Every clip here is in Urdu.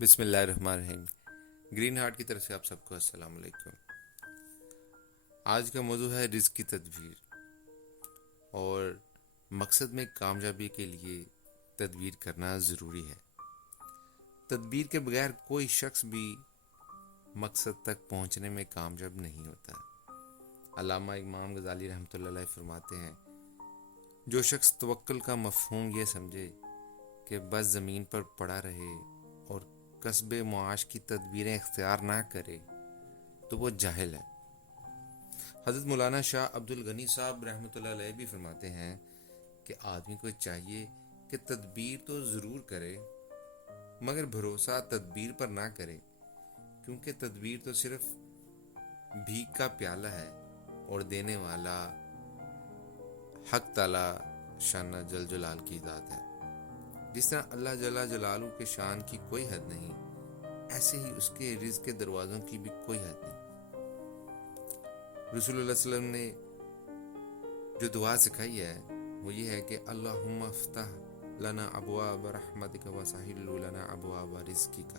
بسم اللہ الرحمن الرحیم۔ گرین ہارٹ کی طرف سے آپ سب کو السلام علیکم۔ آج کا موضوع ہے رزق کی تدبیر، اور مقصد میں کامیابی کے لیے تدبیر کرنا ضروری ہے۔ تدبیر کے بغیر کوئی شخص بھی مقصد تک پہنچنے میں کامیاب نہیں ہوتا۔ علامہ امام غزالی رحمۃ اللہ علیہ فرماتے ہیں، جو شخص توکل کا مفہوم یہ سمجھے کہ بس زمین پر پڑا رہے اور کسب معاش کی تدبیریں اختیار نہ کرے تو وہ جاہل ہے۔ حضرت مولانا شاہ عبد الغنی صاحب رحمۃ اللہ علیہ بھی فرماتے ہیں کہ آدمی کو چاہیے کہ تدبیر تو ضرور کرے، مگر بھروسہ تدبیر پر نہ کرے، کیونکہ تدبیر تو صرف بھیک کا پیالہ ہے اور دینے والا حق تعالی شان جل جلال کی ذات ہے۔ جس طرح اللہ جل جلالہ کے شان کی کوئی حد نہیں، ایسے ہی اس کے رزق کے دروازوں کی بھی کوئی حد نہیں۔ رسول اللہ صلی اللہ علیہ وسلم نے جو دعا سکھائی ہے وہ یہ ہے کہ اللہم افتح لنا ابواب رحمتک وسہل لنا ابواب رزقک،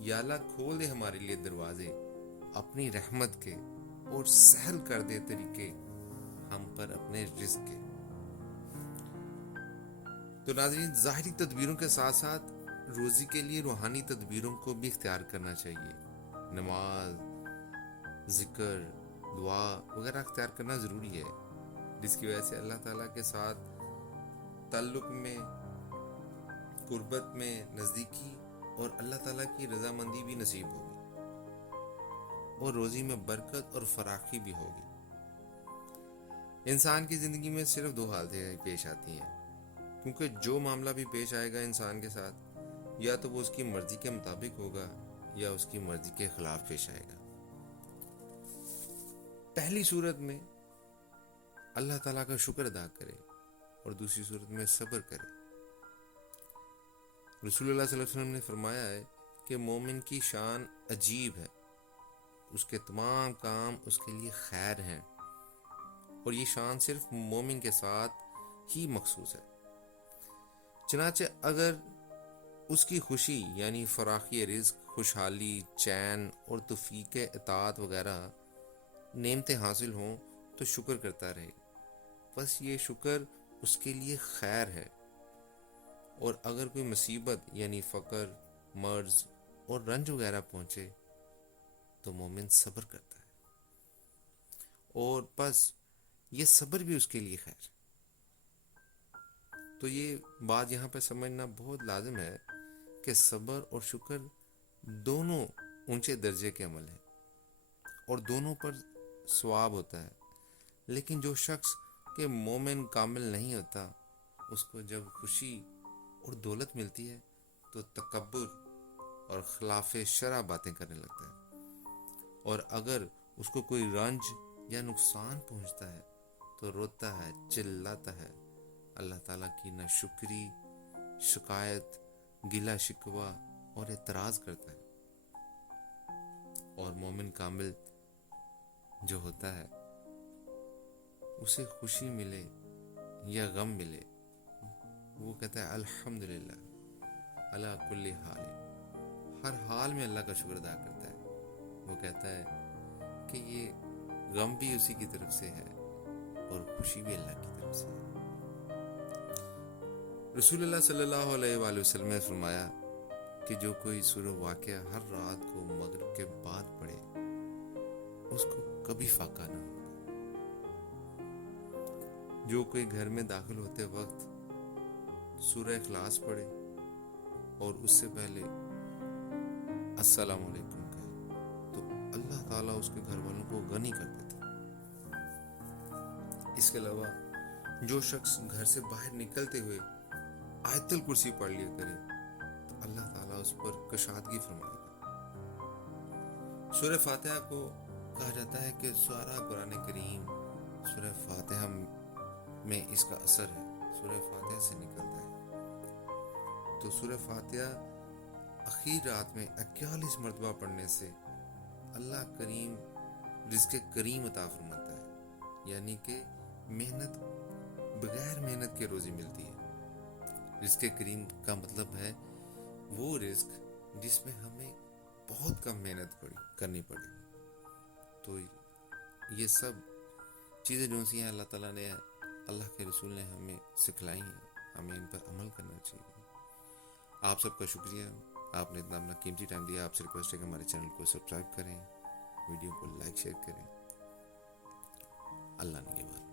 یا اللہ کھول دے ہمارے لیے دروازے اپنی رحمت کے اور سہل کر دے طریقے ہم پر اپنے رزق کے۔ تو ناظرین، ظاہری تدبیروں کے ساتھ ساتھ روزی کے لیے روحانی تدبیروں کو بھی اختیار کرنا چاہیے۔ نماز، ذکر، دعا وغیرہ اختیار کرنا ضروری ہے، جس کی وجہ سے اللہ تعالیٰ کے ساتھ تعلق میں، قربت میں نزدیکی اور اللہ تعالیٰ کی رضامندی بھی نصیب ہوگی، اور روزی میں برکت اور فراخی بھی ہوگی۔ انسان کی زندگی میں صرف دو حالتیں پیش آتی ہیں، کیونکہ جو معاملہ بھی پیش آئے گا انسان کے ساتھ، یا تو وہ اس کی مرضی کے مطابق ہوگا یا اس کی مرضی کے خلاف پیش آئے گا۔ پہلی صورت میں اللہ تعالیٰ کا شکر ادا کرے اور دوسری صورت میں صبر کرے۔ رسول اللہ صلی اللہ علیہ وسلم نے فرمایا ہے کہ مومن کی شان عجیب ہے، اس کے تمام کام اس کے لیے خیر ہیں، اور یہ شان صرف مومن کے ساتھ ہی مخصوص ہے۔ چنانچہ اگر اس کی خوشی یعنی فراخی رزق، خوشحالی، چین اور توفیق اطاعت وغیرہ نعمتیں حاصل ہوں تو شکر کرتا رہے، بس یہ شکر اس کے لیے خیر ہے۔ اور اگر کوئی مصیبت یعنی فقر، مرض اور رنج وغیرہ پہنچے تو مومن صبر کرتا ہے، اور بس یہ صبر بھی اس کے لیے خیر ہے۔ تو یہ بات یہاں پہ سمجھنا بہت لازم ہے کہ صبر اور شکر دونوں اونچے درجے کے عمل ہیں اور دونوں پر ثواب ہوتا ہے، لیکن جو شخص کہ مومن کامل نہیں ہوتا، اس کو جب خوشی اور دولت ملتی ہے تو تکبر اور خلاف شرع باتیں کرنے لگتا ہے، اور اگر اس کو کوئی رنج یا نقصان پہنچتا ہے تو روتا ہے، چلاتا ہے، اللہ تعالیٰ کی ناشکری، شکایت، گلہ شکوہ اور اعتراض کرتا ہے۔ اور مومن کامل جو ہوتا ہے، اسے خوشی ملے یا غم ملے، وہ کہتا ہے الحمدللہ علی کل حال، ہر حال میں اللہ کا شکر ادا کرتا ہے۔ وہ کہتا ہے کہ یہ غم بھی اسی کی طرف سے ہے اور خوشی بھی اللہ کی طرف سے ہے۔ رسول اللہ صلی اللہ علیہ وآلہ وسلم نے فرمایا کہ جو کوئی سورہ واقعہ ہر رات کو مغرب کے بعد پڑھے، اس کو کبھی فاقہ نہ ہوگا۔ جو کوئی گھر میں داخل ہوتے وقت سورہ اخلاص پڑھے اور اس سے پہلے السلام علیکم کہے تو اللہ تعالیٰ اس کے گھر والوں کو غنی کر دیتا ہے۔ اس کے علاوہ جو شخص گھر سے باہر نکلتے ہوئے آیت الکرسی پڑھ لیا کرے تو اللہ تعالیٰ اس پر کشادگی فرمائے گا۔ سورہ فاتحہ کو کہا جاتا ہے کہ سارا قرآن کریم سورہ فاتحہ میں اس کا اثر ہے، سورہ فاتحہ سے نکلتا ہے۔ تو سورہ فاتحہ اخیر رات میں 41 مرتبہ پڑھنے سے اللہ کریم رزق کریم عطا فرماتا ہے، یعنی کہ محنت، بغیر محنت کے روزی ملتی ہے۔ رزق کریم کا مطلب ہے وہ رزق جس میں ہمیں بہت کم محنت کرنی پڑی. تو یہ سب چیزیں جو سی ہیں اللہ تعالیٰ نے، اللہ کے رسول نے ہمیں سکھلائی ہیں، ہمیں ان پر عمل کرنا چاہیے. آپ سب کا شکریہ، آپ نے اتنا اپنا قیمتی ٹائم دیا. آپ سے ریکویسٹ ہے کہ ہمارے چینل کو سبسکرائب کریں، ویڈیو کو لائک شیئر کریں. اللہ نگہبان.